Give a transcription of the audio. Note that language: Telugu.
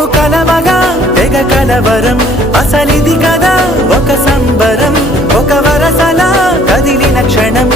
మేము కలవగా తెగ కలవరం అసలిది కదా ఒక సంబరం ఒక వరసలా కదిలిన క్షణం